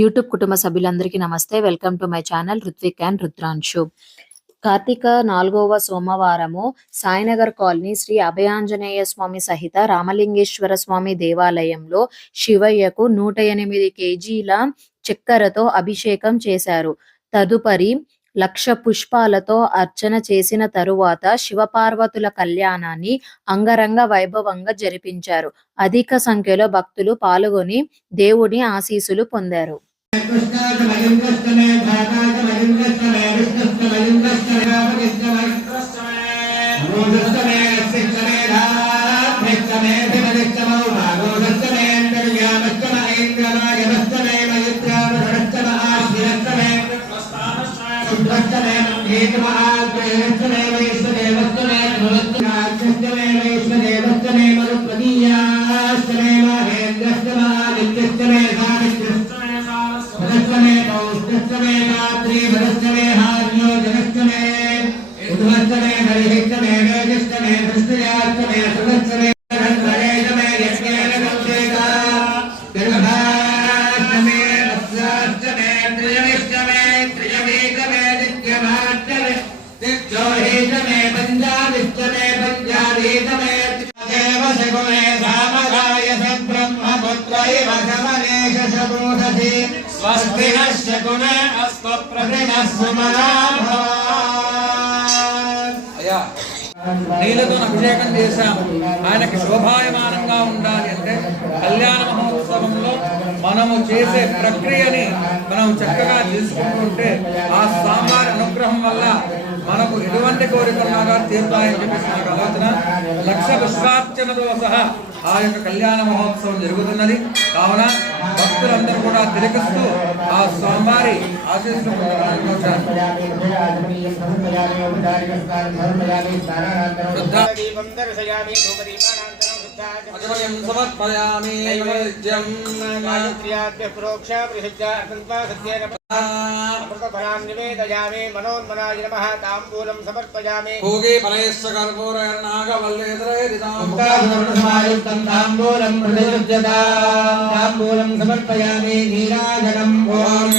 YouTube కుటుంబ సభ్యులందరికీ నమస్తే. Welcome to my channel Ruthvik and Rudranshu. Karthika 4వ సోమవారము సాయినగర్ కాలనీ శ్రీ అభయాంజనేయ స్వామి సహిత రామలింగేశ్వర స్వామి దేవాలయంలో శివయ్యకు 108 కేజీల చక్కెరతో అభిషేకం చేశారు. తదుపరి 1,00,000 పుష్పాలతో అర్చన చేసిన తరువాత శివపార్వతుల కళ్యాణాన్ని అంగరంగ వైభవంగా జరిపించారు. అధిక సంఖ్యలో భక్తులు పాల్గొని దేవుని ఆశీస్సులు పొందారు. నీళ్ళతో అభిషేకం చేశాము. ఆయనకి శోభాయమానంగా ఉండాలి అంటే కళ్యాణ మహోత్సవంలో మనము చేసే ప్రక్రియని మనం చక్కగా తీసుకుంటుంటే ఆ స్వామివారి అనుగ్రహం వల్ల మనకు ఎటువంటి కోరికలుగా తీరుతాయని చెప్పేసి మనకు ఆలోచన. 1,00,000 పుష్పార్చనతో సహా ఆ యొక్క కళ్యాణ మహోత్సవం జరుగుతున్నది. కావున భక్తులందరూ కూడా తిలకిస్తూ ఆ స్వామివారి ఆశీస్సులు నివేదయామి. మనోన్మనాయ నమః తాంబూలం సమర్పయామి. భోగే ఫలయస్య కర్పూరయన్నాగవల్లేతరేదితాం తాంబూలం ప్రతిజతాం తాంబూలం సమర్పయామి. నీరాజనం ఓం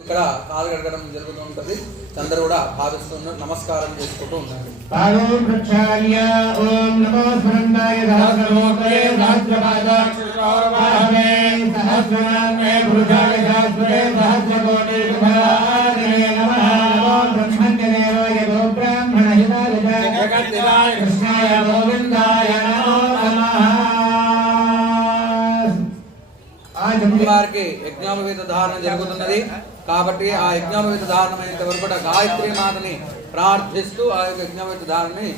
ఇక్కడ కాలు గడగడం జరుగుతూ ఉంటుంది. అందరూ కూడా భావిస్తున్న నమస్కారం చేసుకుంటూ ఉన్నారు. ఓం నమో స్మరణాయ సహస్రలోకే సహస్రపాదాక్షరమే సహస్రనామే పురుషాయ సహస్రే సహస్రకోటి శుభాయ నమః. నమో బ్రహ్మణ్యదేవాయ గో బ్రాహ్మణ హితాయ జగద్దివాయ కృష్ణాయ గోవిందాయ నమో నమః. వారికి యజ్ఞోపవీత ధారణ జరుగుతున్నది కాబట్టి ఆ యజ్ఞోపవీత ధారణమైనంత వరకు కూడా గాయత్రి మాతని ప్రార్థిస్తూ ఆ యొక్క యజ్ఞోపవీత ధారణని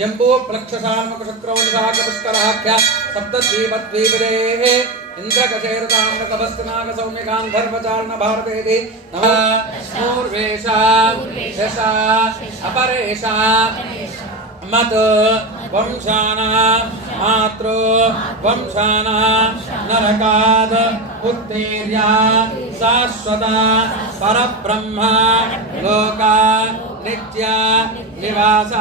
जंबू प्लक्षसान्मुखशुक्रवंशाकपुष्कराख्या सप्तद्वीपद्वीपदे इंद्रकशेरताम्रकभस्कनागसौम्यगान्धर्वचारण भारतेति पूर्वेशा यशा अपरेशा मत वंशाना వంశానా నరకాద్ ఉత్తీర్య శాశ్వత పరబ్రహ్మ లోక నిత్య నివాస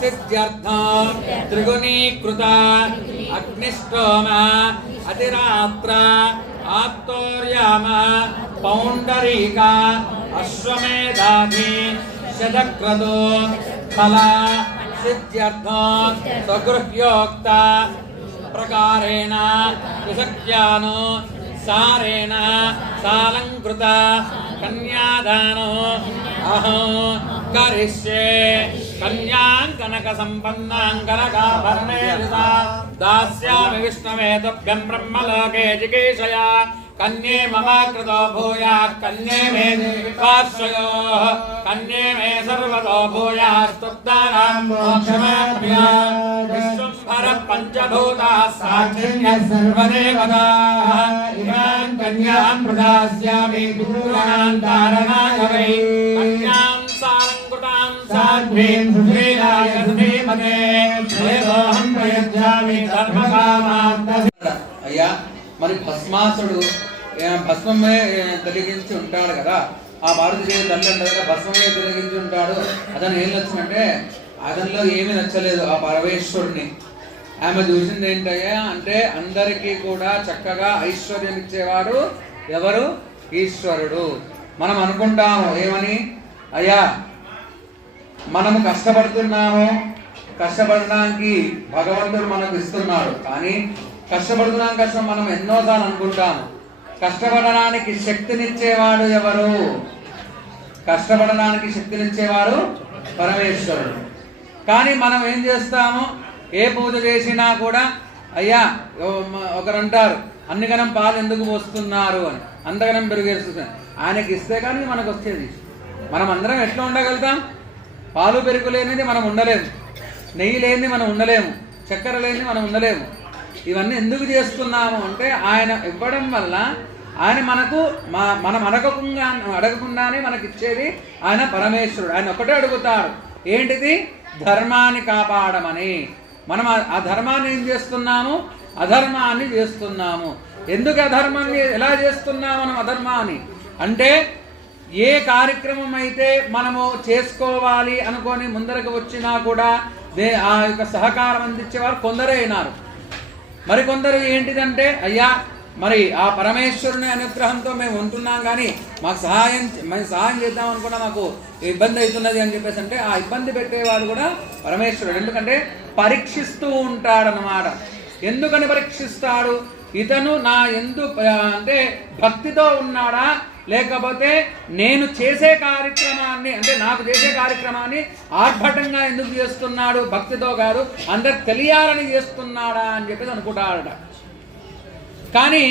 సిద్ధ్యర్థం త్రిగుణీకృత అగ్నిష్టోమ అతిరాత్ర ఆప్తోర్యామ పౌండరీక అశ్వమేధాది శతక్రతో ఫల సిద్ధ్యర్థం స్వగృహ్యోక్త ప్రకారేణ విశక్యాను సారేణ సాలంకృత కన్యాదానో అహం కరిష్యే కన్యాం కనక సంపన్నాం కనకాభరణేన దాస్యామి విష్ణవే తుభ్యం బ్రహ్మలోకే జిగీషయా కన్యే మమ కృతో భూయాత్ కన్యే మే పార్శ్వయోః కన్యే మే సర్వతో భూయాస్తుబ్దానాం మోక్షమాప్నుయాత్ విశ్వంభర పంచభూతాः సాక్షిణ్యः సర్వదేవతాः ఇమాం కన్యాం ప్రదాస్యామి పితॄణాం తారణాయ వై కన్యాం సాలంకృతాం సాధ్వీం సుశ్రీలాయ ధీమతే వేదోహం ప్రయచ్ఛామి ధర్మకామార్థ. అయ్యా మరి భస్మాసుడు భస్మమే తొలగించి ఉంటాడు కదా, ఆ భారతదేవ తల్లి అంటే కదా భస్మమే తొలగించి ఉంటాడు. అతను ఏం నచ్చిందంటే అతనిలో ఏమీ నచ్చలేదు ఆ పరమేశ్వరుని. ఆమె చూసింది ఏంటయ్యా అంటే అందరికీ కూడా చక్కగా ఐశ్వర్యం ఇచ్చేవాడు ఎవరు? ఈశ్వరుడు. మనం అనుకుంటాము ఏమని, అయ్యా మనము కష్టపడుతున్నాము, కష్టపడడానికి భగవంతుడు మనకు ఇస్తున్నాడు. కానీ కష్టపడుతున్నాం కష్టం మనం ఎన్నోసార్లు అనుకుంటాము. కష్టపడడానికి శక్తినిచ్చేవాడు ఎవరు? కష్టపడడానికి శక్తినిచ్చేవాడు పరమేశ్వరుడు. కానీ మనం ఏం చేస్తాము, ఏ పూజ చేసినా కూడా అయ్యా ఒకరు అంటారు అన్నిగనం పాలు ఎందుకు పోస్తున్నారు అని, అంతగనం పెరుగేస్తున్నారు. ఆయనకి ఇస్తే కానీ మనకు వచ్చేది. మనం అందరం ఎట్లా ఉండగలుగుతాం? పాలు పెరుగు లేనిది మనం ఉండలేము, నెయ్యి లేనిది మనం ఉండలేము, చక్కెర లేనిది మనం ఉండలేము. ఇవన్నీ ఎందుకు చేస్తున్నాము అంటే ఆయన ఇవ్వడం వల్ల ఆయన మనకు మనం అడగకుండానే మనకి ఇచ్చేది ఆయన పరమేశ్వరుడు. ఆయన ఒకటే అడుగుతాడు, ఏంటిది? ధర్మాన్ని కాపాడమని. మనం ఆ ధర్మాన్ని ఏం చేస్తున్నాము? అధర్మాన్ని చేస్తున్నాము. ఎందుకు అధర్మాన్ని ఎలా చేస్తున్నాము మనం అధర్మాన్ని అంటే, ఏ కార్యక్రమం అయితే మనము చేసుకోవాలి అనుకొని ముందరకు వచ్చినా కూడా ఆ యొక్క సహకారం అందించేవారు కొందరే అయినారు. మరికొందరు ఏంటిదంటే, అయ్యా మరి ఆ పరమేశ్వరుని అనుగ్రహంతో మేము ఉంటున్నాం కానీ మాకు సహాయం చేద్దాం అనుకున్నా మాకు ఇబ్బంది అవుతున్నది అని చెప్పేసి అంటే ఆ ఇబ్బంది పెట్టేవాడు కూడా పరమేశ్వరుడు. ఎందుకంటే పరీక్షిస్తూ ఉంటాడనమాట. ఎందుకని పరీక్షిస్తాడు? ఇతను నా అంటే భక్తితో ఉన్నాడా, లేకపోతే నేను చేసే కార్యక్రమాన్ని అంటే నాకు చేసే కార్యక్రమాన్ని ఆర్భటంగా ఎందుకు చేస్తున్నాడు, భక్తితో కాదు అందరికి తెలియాలని చేస్తున్నాడా అని చెప్పేసి అనుకుంటాడట. కానీ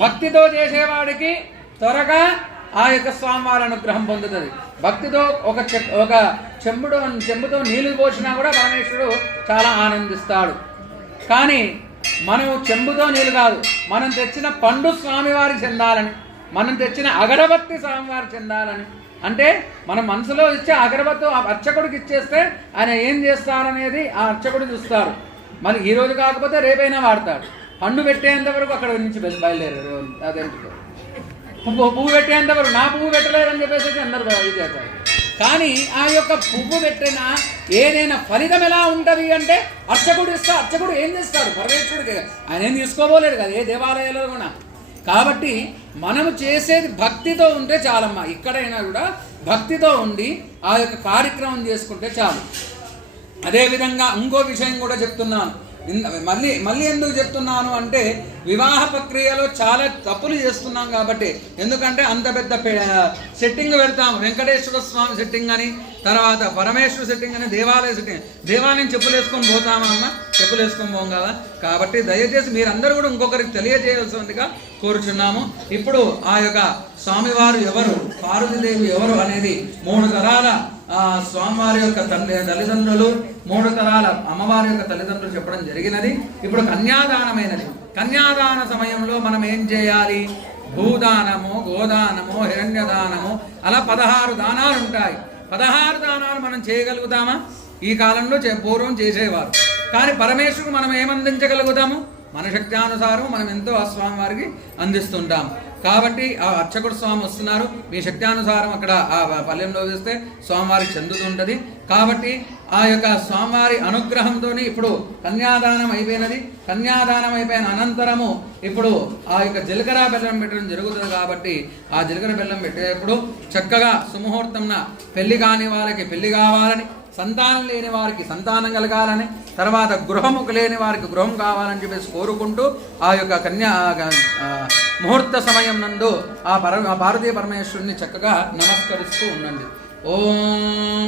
భక్తితో చేసేవాడికి త్వరగా ఆ యొక్క స్వామివారి అనుగ్రహం పొందుతుంది. భక్తితో ఒక చెంబుతో నీళ్లు పోసినా కూడా పరమేశ్వరుడు చాలా ఆనందిస్తాడు. కానీ మనం చెంబుతో నీళ్ళు కాదు, మనం తెచ్చిన పండు స్వామివారి చెందాలని, మనం తెచ్చిన అగరబత్తి స్వామివారు చెందాలని. అంటే మన మనసులో ఇచ్చే అగరబత్తి అర్చకుడికి ఇచ్చేస్తే ఆయన ఏం చేస్తారనేది ఆ అర్చకుడు చూస్తారు. మరి ఈరోజు కాకపోతే రేపైనా వాడతాడు. పండు పెట్టేంత వరకు అక్కడ నుంచి బయలుదేరారు. అదేంటో పువ్వు పెట్టేంత వరకు నా పువ్వు పెట్టలేదని చెప్పేసి అందరు ఇది చేస్తారు. కానీ ఆ యొక్క పువ్వు పెట్టిన ఏదైనా ఫలితం ఎలా ఉంటుంది అంటే అర్చకుడు ఇస్తా. అర్చకుడు ఏం చేస్తాడు? పరమేశ్వరుడికి ఆయన ఏం తీసుకోబోలేడు కదా ఏ దేవాలయాల్లో కూడా. కాబట్టి మనము చేసేది భక్తితో ఉంటే చాలమ్మా. ఇక్కడైనా కూడా భక్తితో ఉండి ఆ యొక్క కార్యక్రమం చేసుకుంటే చాలు. అదేవిధంగా ఇంకో విషయం కూడా చెప్తున్నాను. మళ్ళీ ఎందుకు చెప్తున్నాను అంటే వివాహ ప్రక్రియలో చాలా తప్పులు చేస్తున్నాం కాబట్టి. ఎందుకంటే అంత పెద్ద సెట్టింగ్ పెడతాం, వెంకటేశ్వర స్వామి సెట్టింగ్ అని, తర్వాత పరమేశ్వర సెట్టింగ్ అని, దేవాలయ సెట్టింగ్. దేవాలయం చెప్పులు వేసుకొని పోతామా అమ్మ? చెప్పులు వేసుకొని పోం కదా. కాబట్టి దయచేసి మీరందరూ కూడా ఇంకొకరికి తెలియజేయాల్సిందిగా కోరుచున్నాము. ఇప్పుడు ఆ యొక్క స్వామివారు ఎవరు, పార్వతీదేవి ఎవరు అనేది 3 తరాల స్వామివారి యొక్క తల్లిదండ్రులు, 3 తరాల అమ్మవారి యొక్క తల్లిదండ్రులు చెప్పడం జరిగినది. ఇప్పుడు కన్యాదానమైనది. కన్యాదాన సమయంలో మనం ఏం చేయాలి? భూదానము, గోదానము, హిరణ్యదానము, అలా 16 దానాలు ఉంటాయి. 16 దానాలు మనం చేయగలుగుతామా? ఈ కాలంలో పూర్వం చేసేవారు. కానీ పరమేశ్వరుడు మనం ఏమందించగలుగుతాము? మన శక్త్యానుసారం మనం ఎంతో ఆ స్వామివారికి అందిస్తుంటాం. కాబట్టి ఆ అర్చకుడు స్వామి వస్తున్నారు, మీ శక్త్యానుసారం అక్కడ ఆ పల్లెంలో వేస్తే స్వామివారికి చెందుతుంటుంది. కాబట్టి ఆ యొక్క స్వామివారి అనుగ్రహంతో ఇప్పుడు కన్యాదానం అయిపోయినది. కన్యాదానం అయిపోయిన అనంతరము ఇప్పుడు ఆ యొక్క జీలకర్ర బెల్లం పెట్టడం జరుగుతుంది. కాబట్టి ఆ జీలకర్ర బెల్లం పెట్టేటప్పుడు చక్కగా సుముహూర్తంన పెళ్లి కాని వాళ్ళకి పెళ్లి కావాలని, సంతానం లేని వారికి సంతానం కలగాలని, తర్వాత గృహము లేని వారికి గృహం కావాలని చెప్పేసి కోరుకుంటూ ఆ యొక్క ముహూర్త సమయం నందు ఆ పార్వతీ పరమేశ్వరుని చక్కగా నమస్కరిస్తూ ఉండండి. ఓం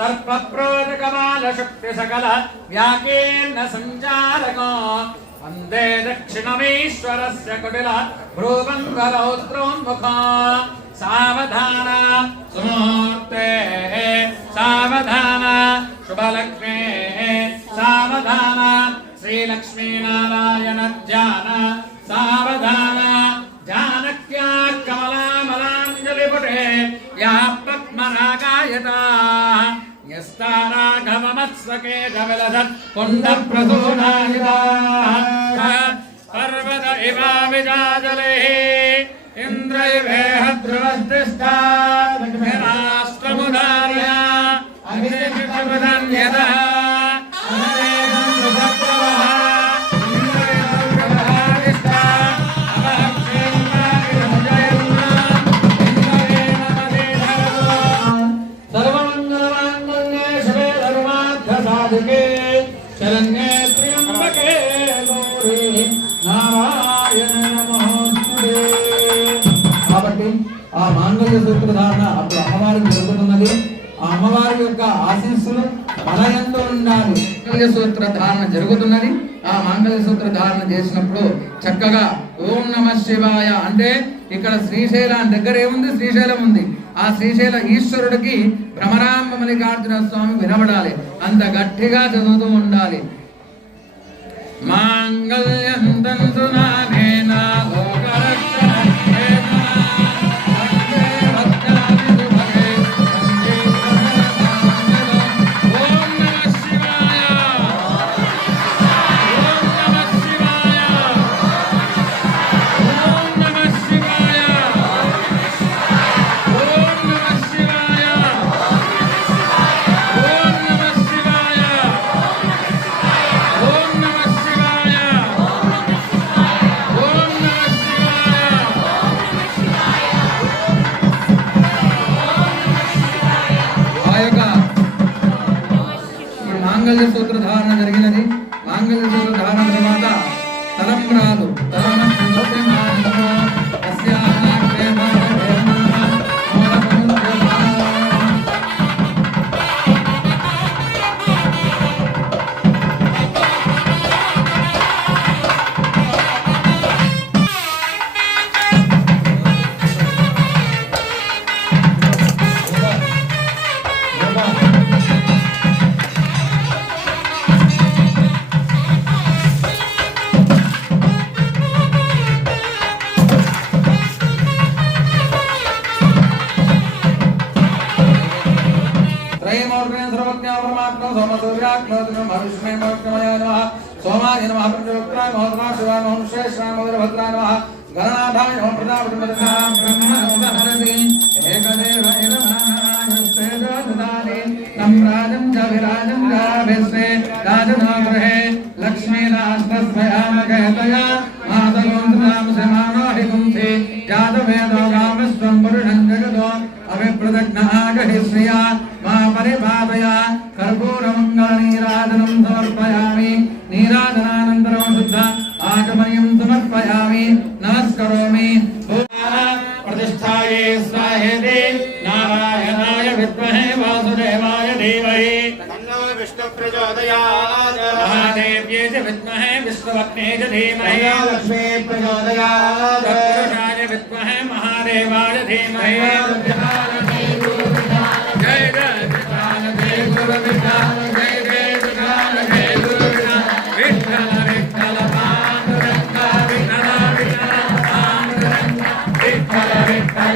सर्पप्रोजकमालशक्ति सकल व्याकीर्ण संचारको वन्दे दक्षिणमीश्वरस्य कुटिल भ्रूबन्धरौद्रोन्मुखो सावधान सुमुहूर्ते सावधान शुभलक्ष्मे सावधान श्रीलक्ष्मीनारायण ध्यान सावधान जानक्या कमलामलाञ्जलिपुटे या पद्मरागायता यस्ताराघवमत्सके जवलधत् कुण्डप्रसूनायिताः पर्वत इवाविजाजलेः इन्द्र इवेह ध्रुवस्तिष्ठा राष्ट्रमुदार्य अग्निविषमदन्यतः शरण्ये त्र्यंबके गौरी नारायण नमोस्तुते. కాబట్టి ఆ మాంగళ్య సూత్రధారణ అప్పుడు అమ్మవారికి జరుగుతున్నది. ఆ అమ్మవారి యొక్క ఆశీస్సులు మన యందు ఉండాలి. మాంగళ్య సూత్రధారణ జరుగుతున్నది. ఆ మాంగళ్య సూత్రధారణ చేసినప్పుడు చక్కగా ఓం నమః శివాయ అంటే ఇక్కడ శ్రీశైలం దగ్గర ఏముంది? శ్రీశైలం ఉంది. ఆ శ్రీశైల ఈశ్వరుడికి భ్రమరాంబ మల్లికార్జున స్వామి వినబడాలి. అంత గట్టిగా చదువుతూ ఉండాలి. మాంగళ్యం తంతు నానేన మాంగళ్య సూత్రధారణ జరిగినది. మాంగళ్య సూత్రధారణ తర్వాత తలంబ్రాలు सोमाय नमः पंचवक्त्राय नमः शिवाय नमः श्रेष्ठाय नमः भद्राय नमः गणनाथाय नमः प्रजापतिमदनां ब्रह्मणोदहरति एकदेवाय नमः युष्टेजोददानि तं राजं च विराजं च विश्वे राजनागृहे लक्ष्मीनास्तस्मयामकैतया मातलोन्द्रां समानो हि पुंसि जातवेदो गामस्त्वं पुरुषं जगतो अभिप्रदग्नागहि श्रिया मा परिपादय कर्पूरमङ्गलनीराजनं समर्पयामि नीराजनानन्तरं शुद्ध आचमनीयं समर्पयामि नमस्करोमि प्रतिष्ठाये स्वाहेति नारायणाय विद्महे वासुदेवाय धीमहि तन्नो विष्णु प्रचोदयात् महादेव्यै च विद्महे विष्णुपत्न्यै च धीमहि लक्ष्मी प्रचोदयात् तत्पुरुषाय विद्महे महादेवाय धीमहि जय जय विठाल जय गुरु विठाल जय जय विठाल जय गुरु विठाल विठ्ठल विठ्ठल पांडुरंग विठ्ठल विठ्ठल पांडुरंग विठ्ठल विठ्ठल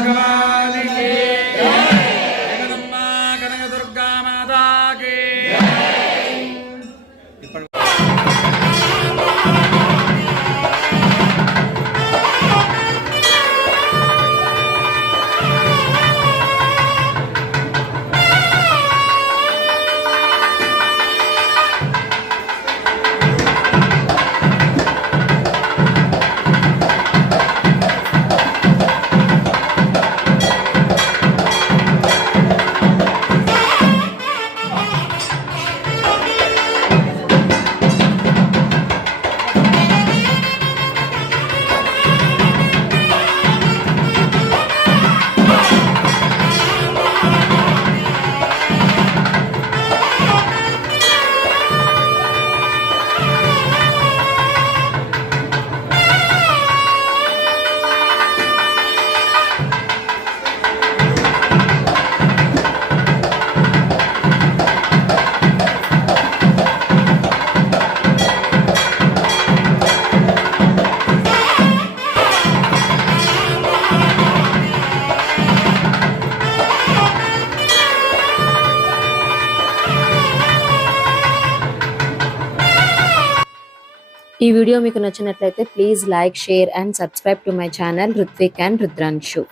భగవాన్ కి జగదమ్మా కనకదుర్గా మాతాకి ఇప్పుడు ఈ వీడియో మీకు నచ్చినట్లయితే please like, share and subscribe to my channel Ruthvik and రుద్రాంశు.